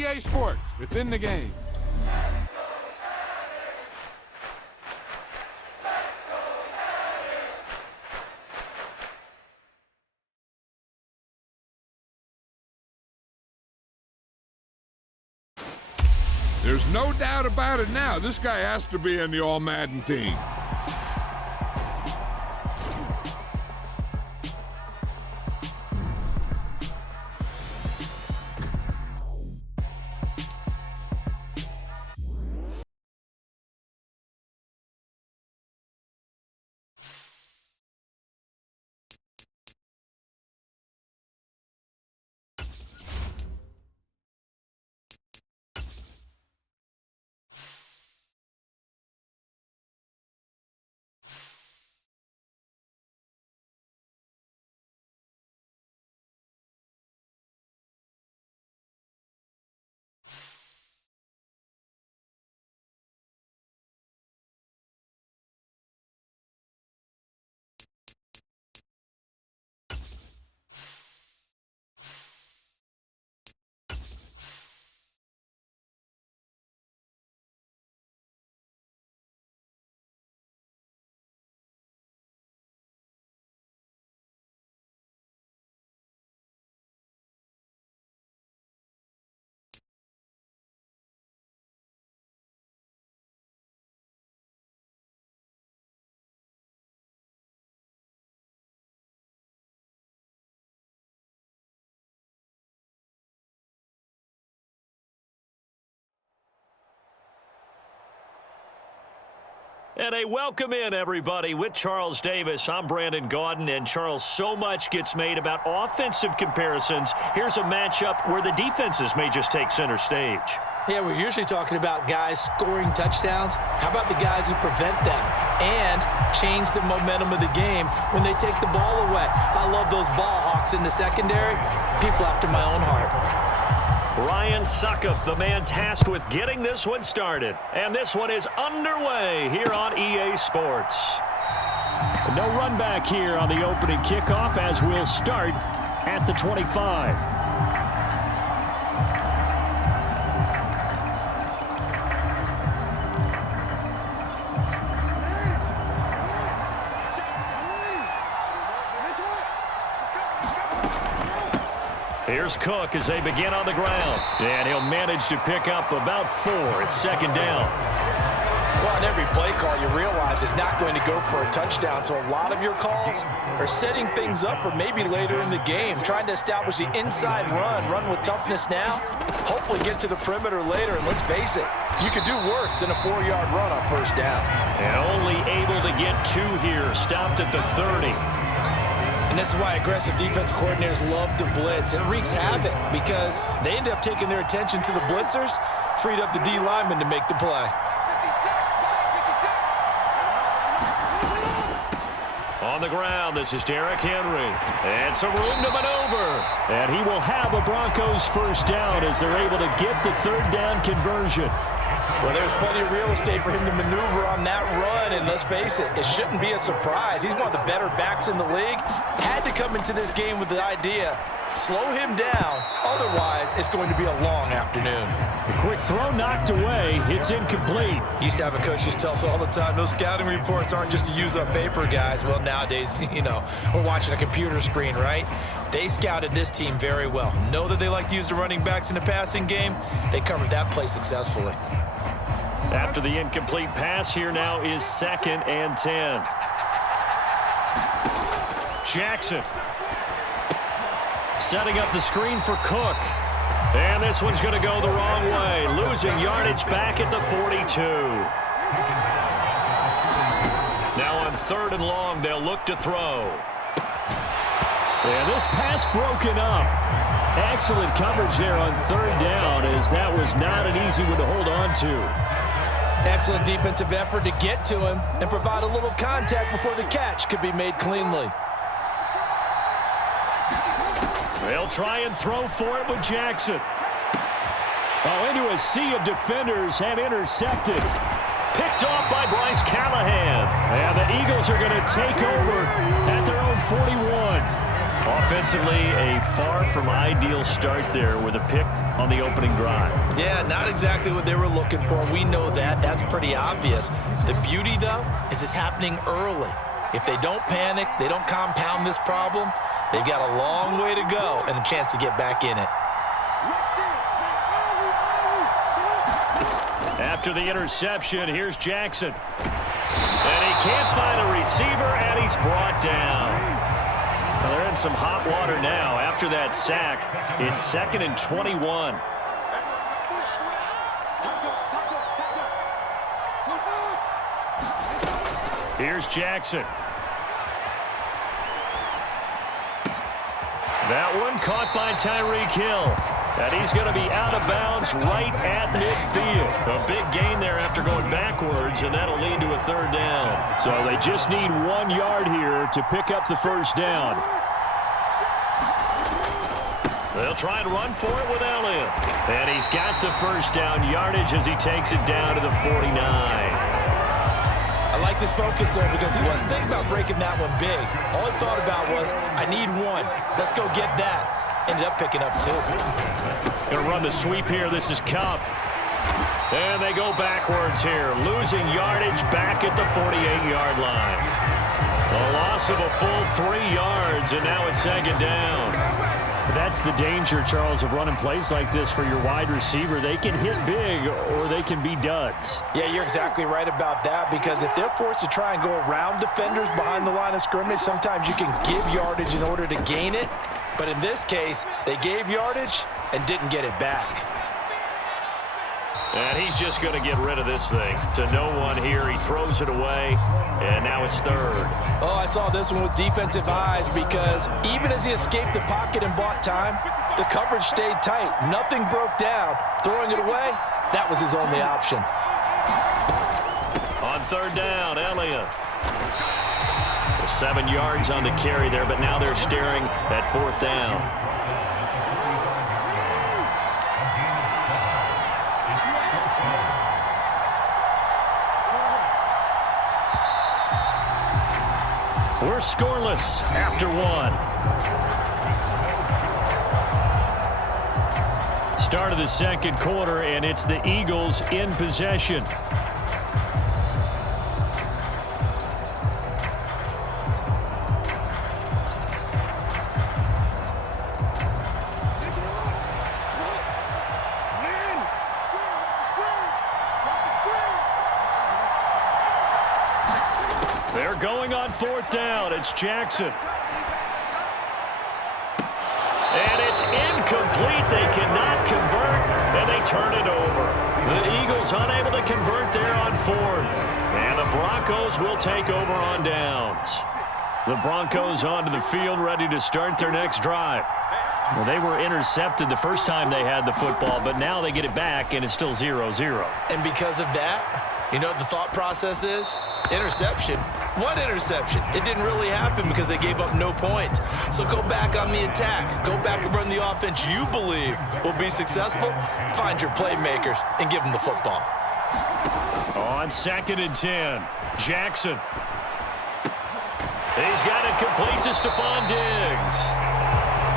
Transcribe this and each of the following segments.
EA Sports. It's in the game. There's no doubt about it now. This guy has to be in the All-Madden team. And a welcome in, everybody, with Charles Davis. I'm Brandon Gaudin, and Charles, so much gets made about offensive comparisons. Here's a matchup where the defenses may just take center stage. Yeah, we're usually talking about guys scoring touchdowns. How about the guys who prevent them and change the momentum of the game when they take the ball away? I love those ball hawks in the secondary. People after my own heart. Ryan Suckup, the man tasked with getting this one started. And this one is underway here on EA Sports. No run back here on the opening kickoff as we'll start at the 25. Here's Cook as they begin on the ground. And he'll manage to pick up about 4. It's second down. Well, on every play call, you realize it's not going to go for a touchdown. So a lot of your calls are setting things up for maybe later in the game, trying to establish the inside run with toughness now, hopefully get to the perimeter later. And let's face it, you could do worse than a 4-yard run on first down. And only able to get 2 here, stopped at the 30. And this is why aggressive defense coordinators love to blitz. It wreaks havoc because they end up taking their attention to the blitzers, freed up the D lineman to make the play. On the ground, this is Derrick Henry. And some room to maneuver. And he will have a Broncos first down as they're able to get the third down conversion. Well, there's plenty of real estate for him to maneuver on that run, and let's face it, it shouldn't be a surprise. He's one of the better backs in the league. Had to come into this game with the idea, slow him down, otherwise it's going to be a long afternoon. A quick throw knocked away. It's incomplete. Used to have a coach who tells us all the time, those scouting reports aren't just to use up paper, guys. Well, nowadays, you know, we're watching a computer screen, right? They scouted this team very well. Know that they like to use the running backs in the passing game. They covered that play successfully. After the incomplete pass, here now is 2nd and 10. Jackson setting up the screen for Cook. And this one's going to go the wrong way. Losing yardage back at the 42. Now on 3rd and long, they'll look to throw. And this pass broken up. Excellent coverage there on 3rd down, as that was not an easy one to hold on to. Excellent defensive effort to get to him and provide a little contact before the catch could be made cleanly. They'll try and throw for it with Jackson. Oh, into a sea of defenders and intercepted. Picked off by Bryce Callahan. And the Eagles are going to take over at their own 41. Offensively, a far from ideal start there with a pick on the opening drive. Yeah, not exactly what they were looking for. We know that. That's pretty obvious. The beauty, though, is it's happening early. If they don't panic, they don't compound this problem, they've got a long way to go and a chance to get back in it. After the interception, here's Jackson. And he can't find a receiver, and he's brought down. Well, they're in some hot water now. After that sack, it's 2nd and 21. Here's Jackson. That one caught by Tyreek Hill. And he's going to be out of bounds right at midfield. A big gain there after going backwards, and that'll lead to a 3rd down. So they just need 1 yard here to pick up the 1st down. They'll try and run for it with Elliott. And he's got the 1st down yardage as he takes it down to the 49. I like this focus there because he wasn't thinking about breaking that one big. All he thought about was, I need 1. Let's go get that. Ended up picking up 2. Going to run the sweep here. This is Cup. And they go backwards here. Losing yardage back at the 48-yard line. A loss of a full 3 yards, and now it's 2nd down. That's the danger, Charles, of running plays like this for your wide receiver. They can hit big or they can be duds. Yeah, you're exactly right about that, because if they're forced to try and go around defenders behind the line of scrimmage, sometimes you can give yardage in order to gain it. But in this case, they gave yardage and didn't get it back. And he's just going to get rid of this thing to no one here. He throws it away, and now it's 3rd. Oh, I saw this one with defensive eyes, because even as he escaped the pocket and bought time, the coverage stayed tight. Nothing broke down. Throwing it away, that was his only option. On 3rd down, Elliott. 7 yards on the carry there, but now they're staring at 4th down. We're scoreless after 1. Start of the 2nd quarter, and it's the Eagles in possession. They're going on 4th down. It's Jackson. And it's incomplete. They cannot convert, and they turn it over. The Eagles unable to convert there on 4th. And the Broncos will take over on downs. The Broncos onto the field, ready to start their next drive. Well, they were intercepted the first time they had the football, but now they get it back, and it's still 0-0. And because of that, you know what the thought process is? Interception. What interception? It didn't really happen because they gave up no points. So go back on the attack. Go back and run the offense you believe will be successful. Find your playmakers and give them the football. On 2nd and 10, Jackson. He's got it complete to Stephon Diggs.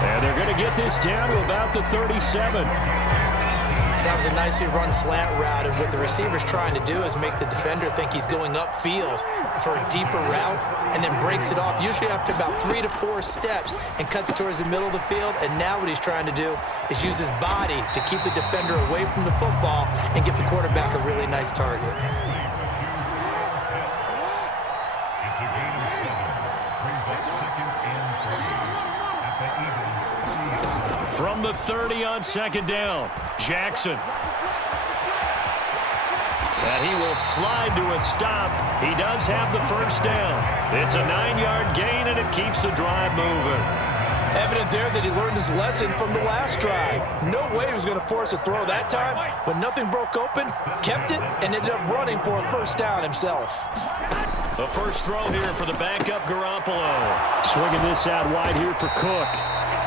And they're going to get this down to about the 37. That was a nicely run slant route, and what the receiver's trying to do is make the defender think he's going upfield for a deeper route, and then breaks it off, usually after about 3 to 4 steps, and cuts towards the middle of the field. And now what he's trying to do is use his body to keep the defender away from the football and give the quarterback a really nice target. From the 30 on 2nd down, Jackson. And he will slide to a stop. He does have the 1st down. It's a 9-yard gain, and it keeps the drive moving. Evident there that he learned his lesson from the last drive. No way he was going to force a throw that time. When nothing broke open, kept it, and ended up running for a 1st down himself. The first throw here for the backup Garoppolo. Swinging this out wide here for Cook.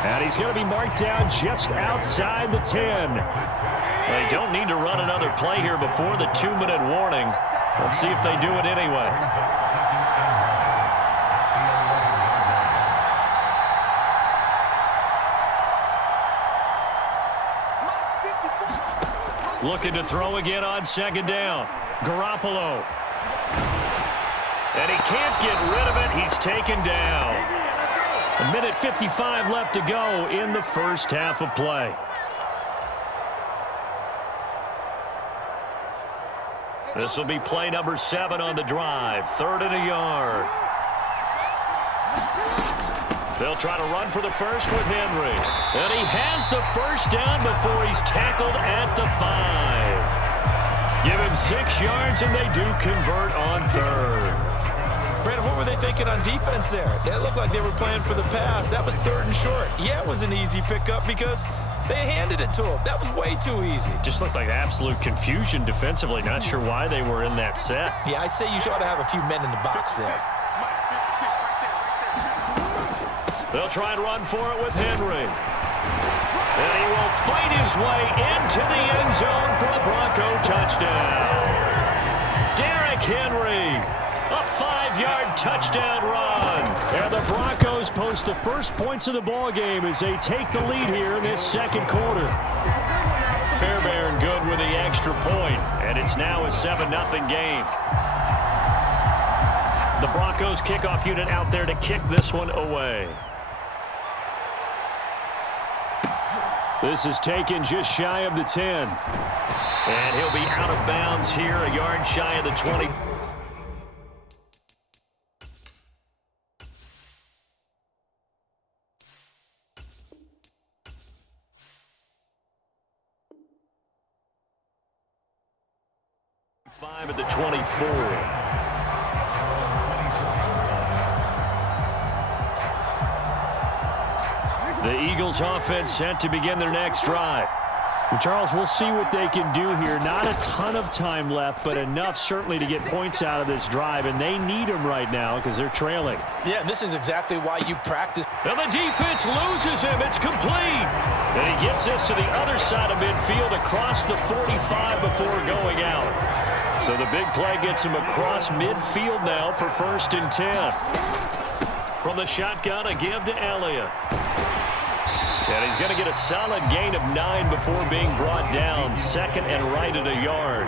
And he's going to be marked down just outside the 10. They don't need to run another play here before the 2-minute warning. Let's see if they do it anyway. 2 Looking to throw again on second down. Garoppolo. And he can't get rid of it. He's taken down. 1:55 left to go in the first half of play. This will be play number 7 on the drive. 3rd and a yard. They'll try to run for the first with Henry. And he has the first down before he's tackled at the 5. Give him 6 yards, and they do convert on 3rd. Brandon, what were they thinking on defense there? That looked like they were playing for the pass. That was 3rd and short. Yeah, it was an easy pickup because they handed it to him. That was way too easy. Just looked like absolute confusion defensively. Not sure why they were in that set. Yeah, I'd say you ought to have a few men in the box there. They'll try and run for it with Henry. And he will fight his way into the end zone for a Bronco touchdown. Derrick Henry, a 5-yard touchdown run. And the Broncos post the first points of the ball game as they take the lead here in this second quarter. Fairbairn good with the extra point, and it's now a 7-0 game. The Broncos kickoff unit out there to kick this one away. This is taken just shy of the 10. And he'll be out of bounds here, a yard shy of the 20. Five at the 24. The Eagles offense set to begin their next drive. And Charles, we'll see what they can do here. Not a ton of time left, but enough certainly to get points out of this drive, and they need them right now because they're trailing. Yeah, and this is exactly why you practice. And the defense loses him. It's complete. And he gets this to the other side of midfield across the 45 before going out. So the big play gets him across midfield now for 1st and 10. From the shotgun, a give to Elliott. And he's going to get a solid gain of 9 before being brought down. 2nd and right at a yard.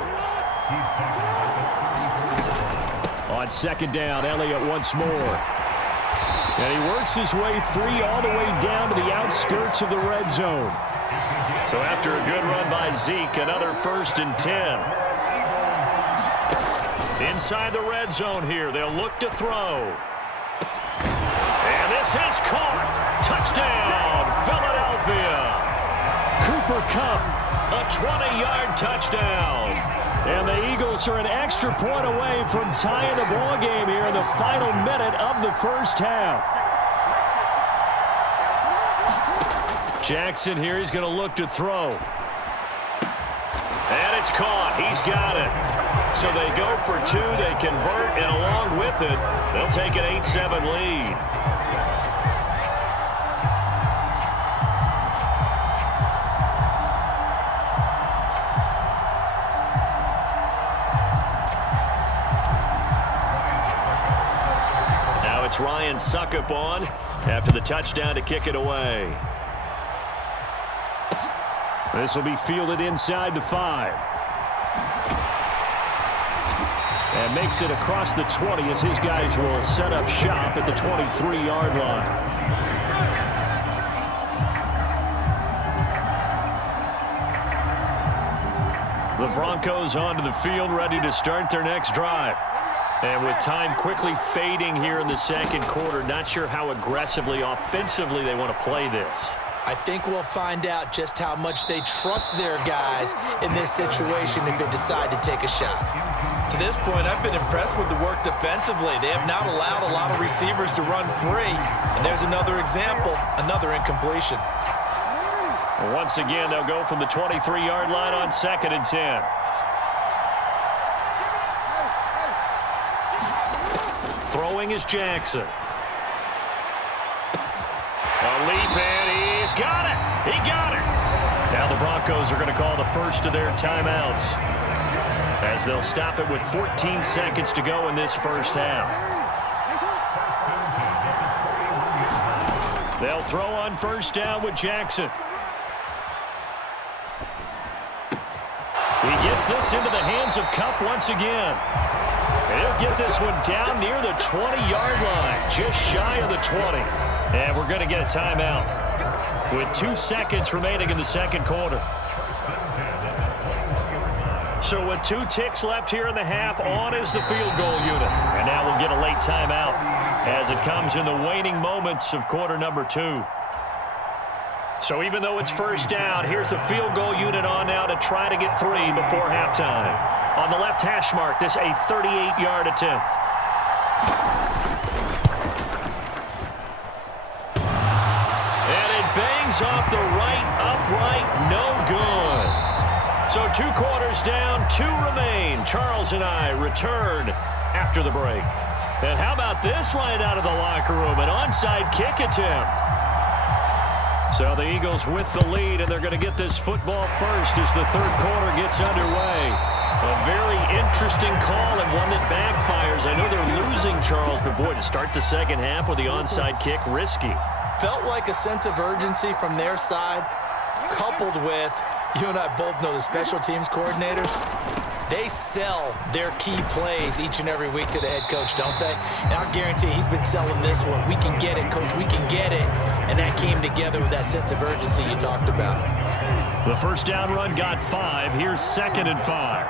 On 2nd down, Elliott once more. And he works his way free all the way down to the outskirts of the red zone. So after a good run by Zeke, another 1st and 10. Inside the red zone here, they'll look to throw. And this is caught. Touchdown, Philadelphia. Cooper Kupp, a 20-yard touchdown. And the Eagles are an extra point away from tying the ball game here in the final minute of the first half. Jackson here, he's going to look to throw. And it's caught. He's got it. So they go for 2, they convert, and along with it, they'll take an 8-7 lead. Now it's Ryan Suckup on after the touchdown to kick it away. This will be fielded inside the 5. And makes it across the 20 as his guys will set up shop at the 23-yard line. The Broncos onto the field, ready to start their next drive. And with time quickly fading here in the second quarter, not sure how aggressively, offensively they want to play this. I think we'll find out just how much they trust their guys in this situation if they decide to take a shot. To this point, I've been impressed with the work defensively. They have not allowed a lot of receivers to run free. And there's another example, another incompletion. Once again, they'll go from the 23-yard line on 2nd and 10. Throwing is Jackson. A leap, and he's got it. He got it. Now the Broncos are going to call the first of their timeouts as they'll stop it with 14 seconds to go in this first half. They'll throw on 1st down with Jackson. Gets this into the hands of Kupp once again. And he'll get this one down near the 20-yard line, just shy of the 20. And we're going to get a timeout with 2 seconds remaining in the second quarter. So with 2 ticks left here in the half, on is the field goal unit. And now we'll get a late timeout as it comes in the waning moments of quarter number 2. So even though it's first down, here's the field goal unit on now to try to get 3 before halftime. On the left hash mark, this a 38-yard attempt. And it bangs off the right upright, no good. So 2 quarters down, 2 remain. Charles and I return after the break. And how about this right out of the locker room? An onside kick attempt. So the Eagles with the lead, and they're going to get this football first as the third quarter gets underway. A very interesting call and one that backfires. I know they're losing, Charles, but boy, to start the second half with the onside kick, risky. Felt like a sense of urgency from their side, coupled with, you and I both know the special teams coordinators, they sell their key plays each and every week to the head coach, don't they? And I guarantee he's been selling this one. We can get it, coach. We can get it. And that came together with that sense of urgency you talked about. The first down run got 5. Here's 2nd and 5.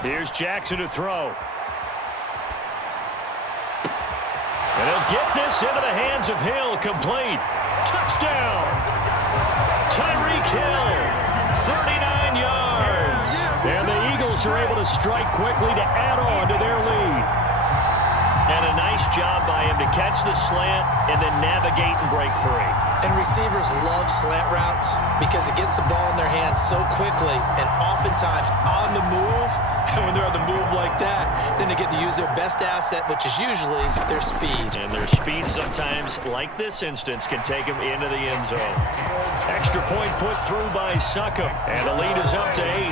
Here's Jackson to throw. And he'll get this into the hands of Hill. Complete. Touchdown. Tyreek Hill. 39 yards. And the Eagles are able to strike quickly to add on to their lead. And a nice job by him to catch the slant and then navigate and break free. And receivers love slant routes because it gets the ball in their hands so quickly and oftentimes on the move. And when they're on the move like that, then they get to use their best asset, which is usually their speed. And their speed sometimes, like this instance, can take them into the end zone. Extra point put through by Succop. And the lead is up to 8.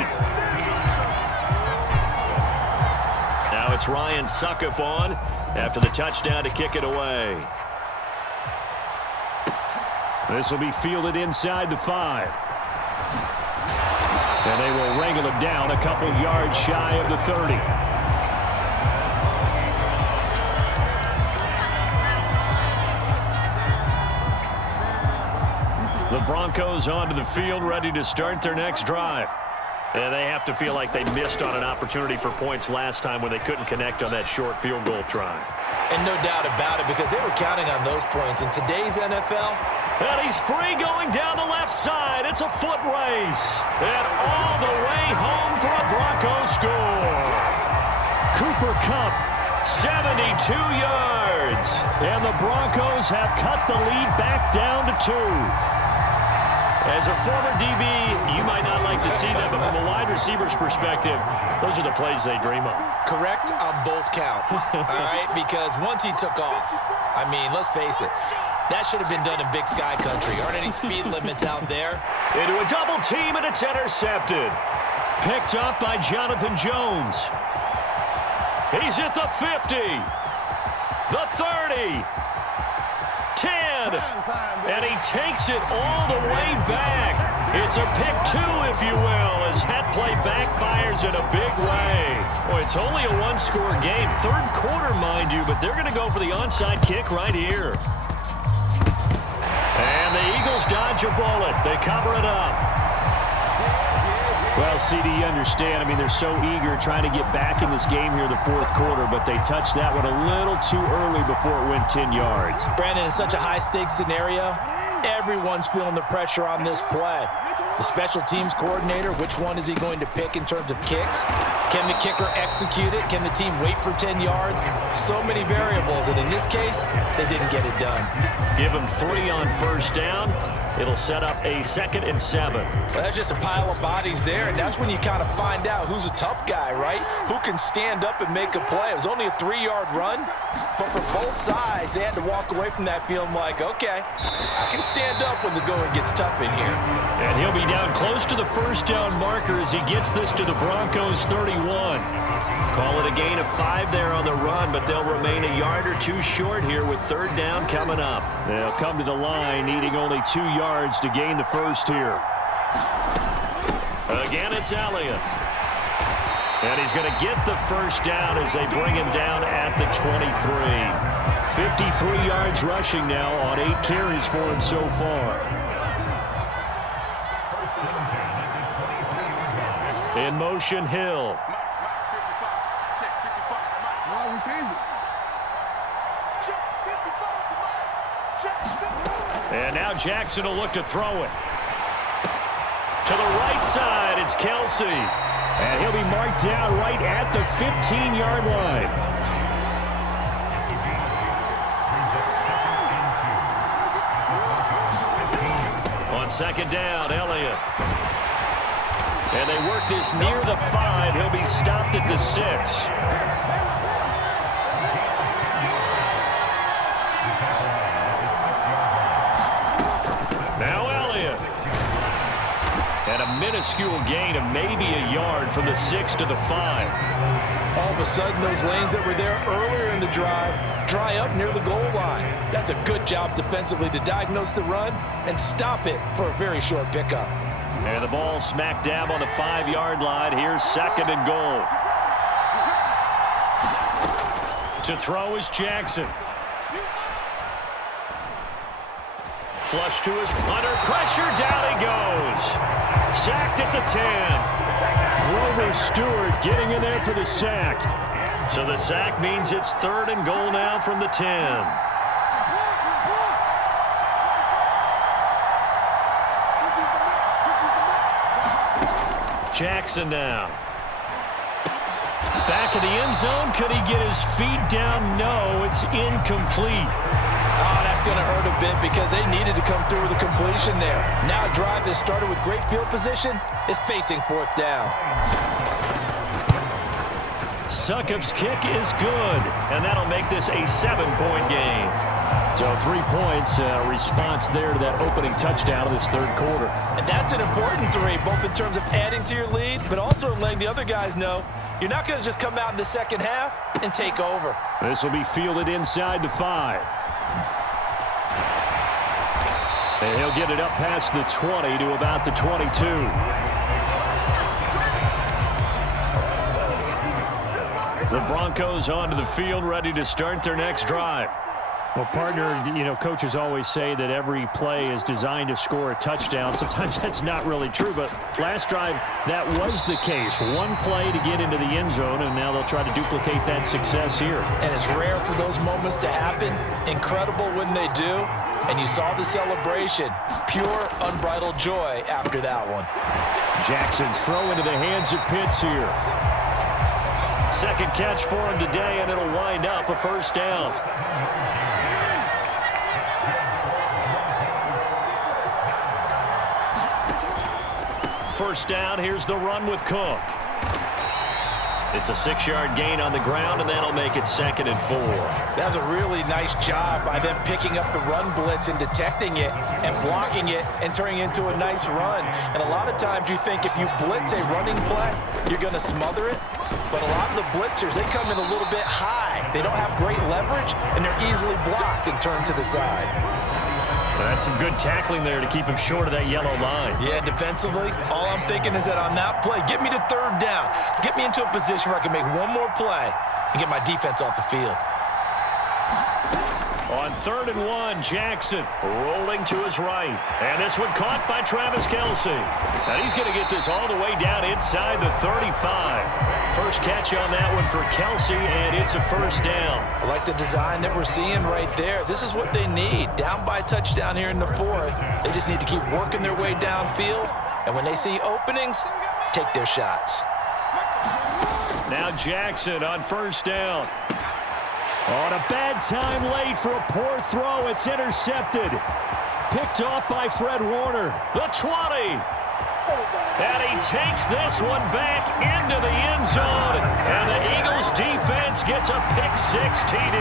Now it's Ryan Succop on after the touchdown to kick it away. This will be fielded inside the 5. And they will wrangle him down a couple yards shy of the 30. The Broncos onto the field, ready to start their next drive. And they have to feel like they missed on an opportunity for points last time when they couldn't connect on that short field goal try. And no doubt about it, because they were counting on those points. In today's NFL, and he's free going down the left side. It's a foot race. And all the way home for a Broncos score. Cooper Kupp, 72 yards. And the Broncos have cut the lead back down to 2. As a former DB, you might not like to see that, but from a wide receiver's perspective, those are the plays they dream of. Correct on both counts, all right? Because once he took off, I mean, let's face it, that should have been done in Big Sky Country. Aren't any speed limits out there? Into a double team, and it's intercepted. Picked up by Jonathan Jones. He's at the 50. The 30. 10. And he takes it all the way back. It's a pick 2, if you will, as that play backfires in a big way. Boy, it's only a 1-score game. Third quarter, mind you, but they're going to go for the onside kick right here. And the Eagles dodge a bullet. They cover it up. Well, CD, you understand. I mean, they're so eager trying to get back in this game here in the fourth quarter, but they touched that one a little too early before it went 10 yards. Brandon, in such a high-stakes scenario, everyone's feeling the pressure on this play. The special teams coordinator, which one is he going to pick in terms of kicks? Can the kicker execute it? Can the team wait for 10 yards? So many variables, and in this case, they didn't get it done. Give them 3 on first down. It'll set up a 2nd and 7. Well, that's just a pile of bodies there, and that's when you kind of find out who's a tough guy, right? Who can stand up and make a play. It was only a 3-yard run, but for both sides, they had to walk away from that feeling like, okay, I can stand up when the going gets tough in here. And he'll be down close to the first down marker as he gets this to the Broncos 31. Call it a gain of 5 there on the run, but they'll remain a yard or 2 short here with 3rd down coming up. They'll come to the line needing only 2 yards to gain the first here. Again, it's Elliott. And he's going to get the first down as they bring him down at the 23. 53 yards rushing now on 8 carries for him so far. In motion, Hill. And now Jackson will look to throw it. To the right side, it's Kelsey. And he'll be marked down right at the 15-yard line. On 2nd down, Elliott. And they work this near the 5. He'll be stopped at the 6. Now Elliott. And a minuscule gain of maybe a yard from the 6 to the 5. All of a sudden, those lanes that were there earlier in the drive dry up near the goal line. That's a good job defensively to diagnose the run and stop it for a very short pickup. And the ball smack dab on the 5-yard line. Here's 2nd and goal. To throw is Jackson. Flush to his under pressure. Down he goes. Sacked at the 10. Grover Stewart getting in there for the sack. So the sack means it's 3rd and goal now from the 10. Jackson now. Back in the end zone. Could he get his feet down? No, it's incomplete. Oh, that's going to hurt a bit because they needed to come through with a completion there. Now a drive that started with great field position is facing 4th down. Succop's kick is good, and that'll make this a 7-point game. So 3 points, response there to that opening touchdown of this 3rd quarter. And that's an important 3, both in terms of adding to your lead, but also letting the other guys know you're not going to just come out in the 2nd half and take over. This will be fielded inside the 5. And he'll get it up past the 20 to about the 22. The Broncos onto the field, ready to start their next drive. Well, partner, you know, coaches always say that every play is designed to score a touchdown. Sometimes that's not really true, but last drive, that was the case. 1 play to get into the end zone, and now they'll try to duplicate that success here. And it's rare for those moments to happen. Incredible when they do. And you saw the celebration. Pure, unbridled joy after that one. Jackson's throw into the hands of Pitts here. 2nd catch for him today, and it'll wind up a 1st down. First down, here's the run with Cook. It's a 6-yard gain on the ground, and that'll make it 2nd and 4. That was a really nice job by them picking up the run blitz and detecting it and blocking it and turning it into a nice run. And a lot of times you think if you blitz a running play, you're going to smother it. But a lot of the blitzers, they come in a little bit high. They don't have great leverage, and they're easily blocked and turned to the side. That's some good tackling there to keep him short of that yellow line. Yeah, defensively, all I'm thinking is that on that play, get me to 3rd down. Get me into a position where I can make 1 more play and get my defense off the field. On 3rd and 1, Jackson rolling to his right. And this one caught by Travis Kelce. And he's going to get this all the way down inside the 35. First catch on that one for Kelce, and it's a 1st down. I like the design that we're seeing right there. This is what they need. Down by a touchdown here in the 4th. They just need to keep working their way downfield. And when they see openings, take their shots. Now Jackson on 1st down. On a bad time late for a poor throw. It's intercepted. Picked off by Fred Warner. The 20. And he takes this one back into the end zone. And the Eagles defense gets a pick-6 TD.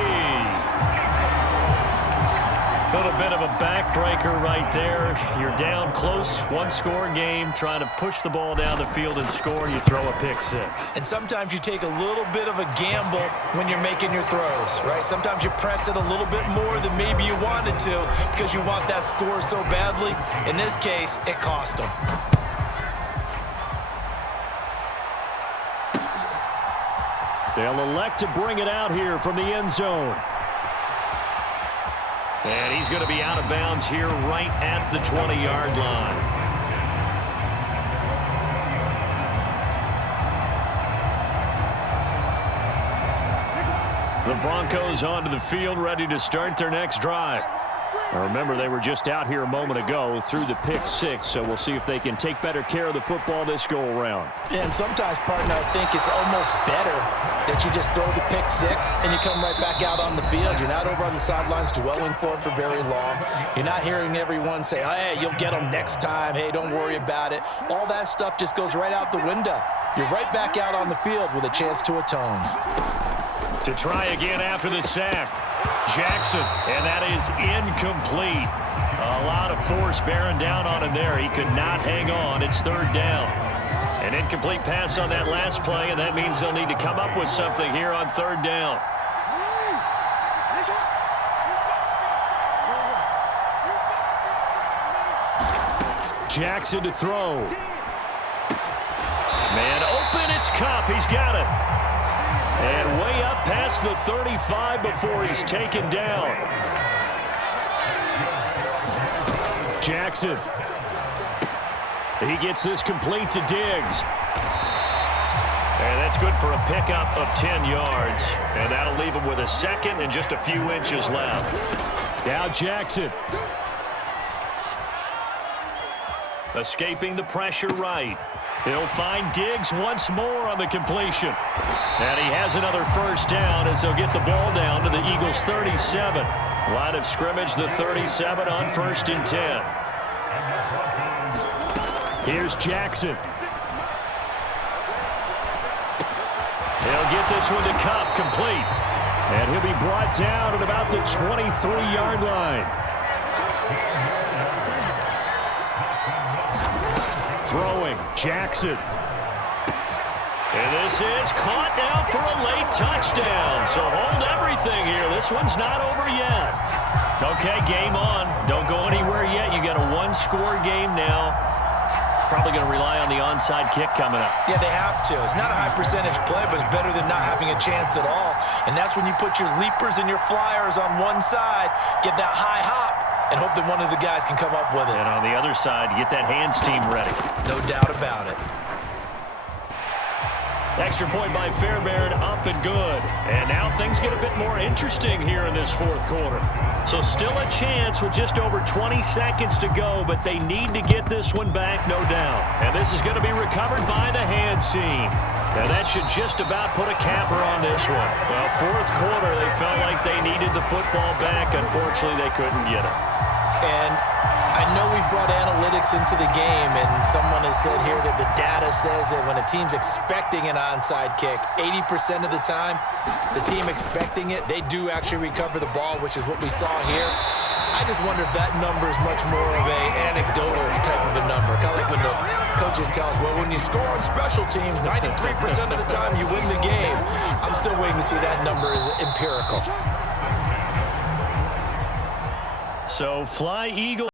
Little bit of a backbreaker right there. You're down close, one-score game, trying to push the ball down the field and score, and you throw a pick six. And sometimes you take a little bit of a gamble when you're making your throws, right? Sometimes you press it a little bit more than maybe you wanted to because you want that score so badly. In this case, it cost them. They'll elect to bring it out here from the end zone. And he's going to be out of bounds here right at the 20-yard line. The Broncos onto the field, ready to start their next drive. Now remember, they were just out here a moment ago through the pick six, so we'll see if they can take better care of the football this go-around. Yeah, and sometimes, partner, I think it's almost better that you just throw the pick six and you come right back out on the field. You're not over on the sidelines dwelling for it for very long. You're not hearing everyone say, hey, you'll get them next time. Hey, don't worry about it. All that stuff just goes right out the window. You're right back out on the field with a chance to atone. To try again after the sack. Jackson, and that is incomplete. A lot of force bearing down on him there. He could not hang on. It's third down. An incomplete pass on that last play, and that means they'll need to come up with something here on third down. Jackson to throw. Man open, it's Kupp. He's got it. And way up past the 35 before he's taken down. Jackson. He gets this complete to Diggs. And that's good for a pickup of 10 yards. And that'll leave him with a second and just a few inches left. Now Jackson. Escaping the pressure right. He'll find Diggs once more on the completion. And he has another first down as they'll get the ball down to the Eagles' 37. Line of scrimmage, the 37 on 1st and 10. Here's Jackson. He'll get this one to Kupp, complete. And he'll be brought down at about the 23-yard line. Throwing, Jackson. And this is caught now for a late touchdown. So hold everything here. This one's not over yet. Okay, game on. Don't go anywhere yet. You got a one-score game now. Probably going to rely on the onside kick coming up. Yeah, they have to. It's not a high-percentage play, but it's better than not having a chance at all. And that's when you put your leapers and your flyers on one side, get that high hop, and hope that one of the guys can come up with it. And on the other side, get that hands team ready. No doubt about it. Extra point by Fairbairn, up and good. And now things get a bit more interesting here in this fourth quarter. So still a chance with just over 20 seconds to go, but they need to get this one back, no doubt. And this is going to be recovered by the hands team. And that should just about put a capper on this one. Well, fourth quarter, they felt like they needed the football back. Unfortunately, they couldn't get it. And I know we brought analytics into the game, and someone has said here that the data says that when a team's expecting an onside kick, 80% of the time, the team expecting it, they do actually recover the ball, which is what we saw here. I just wonder if that number is much more of a anecdotal type of a number. Kind of like when the coaches tell us, well, when you score on special teams, 93% of the time you win the game. I'm still waiting to see that number is empirical. So, Fly Eagle.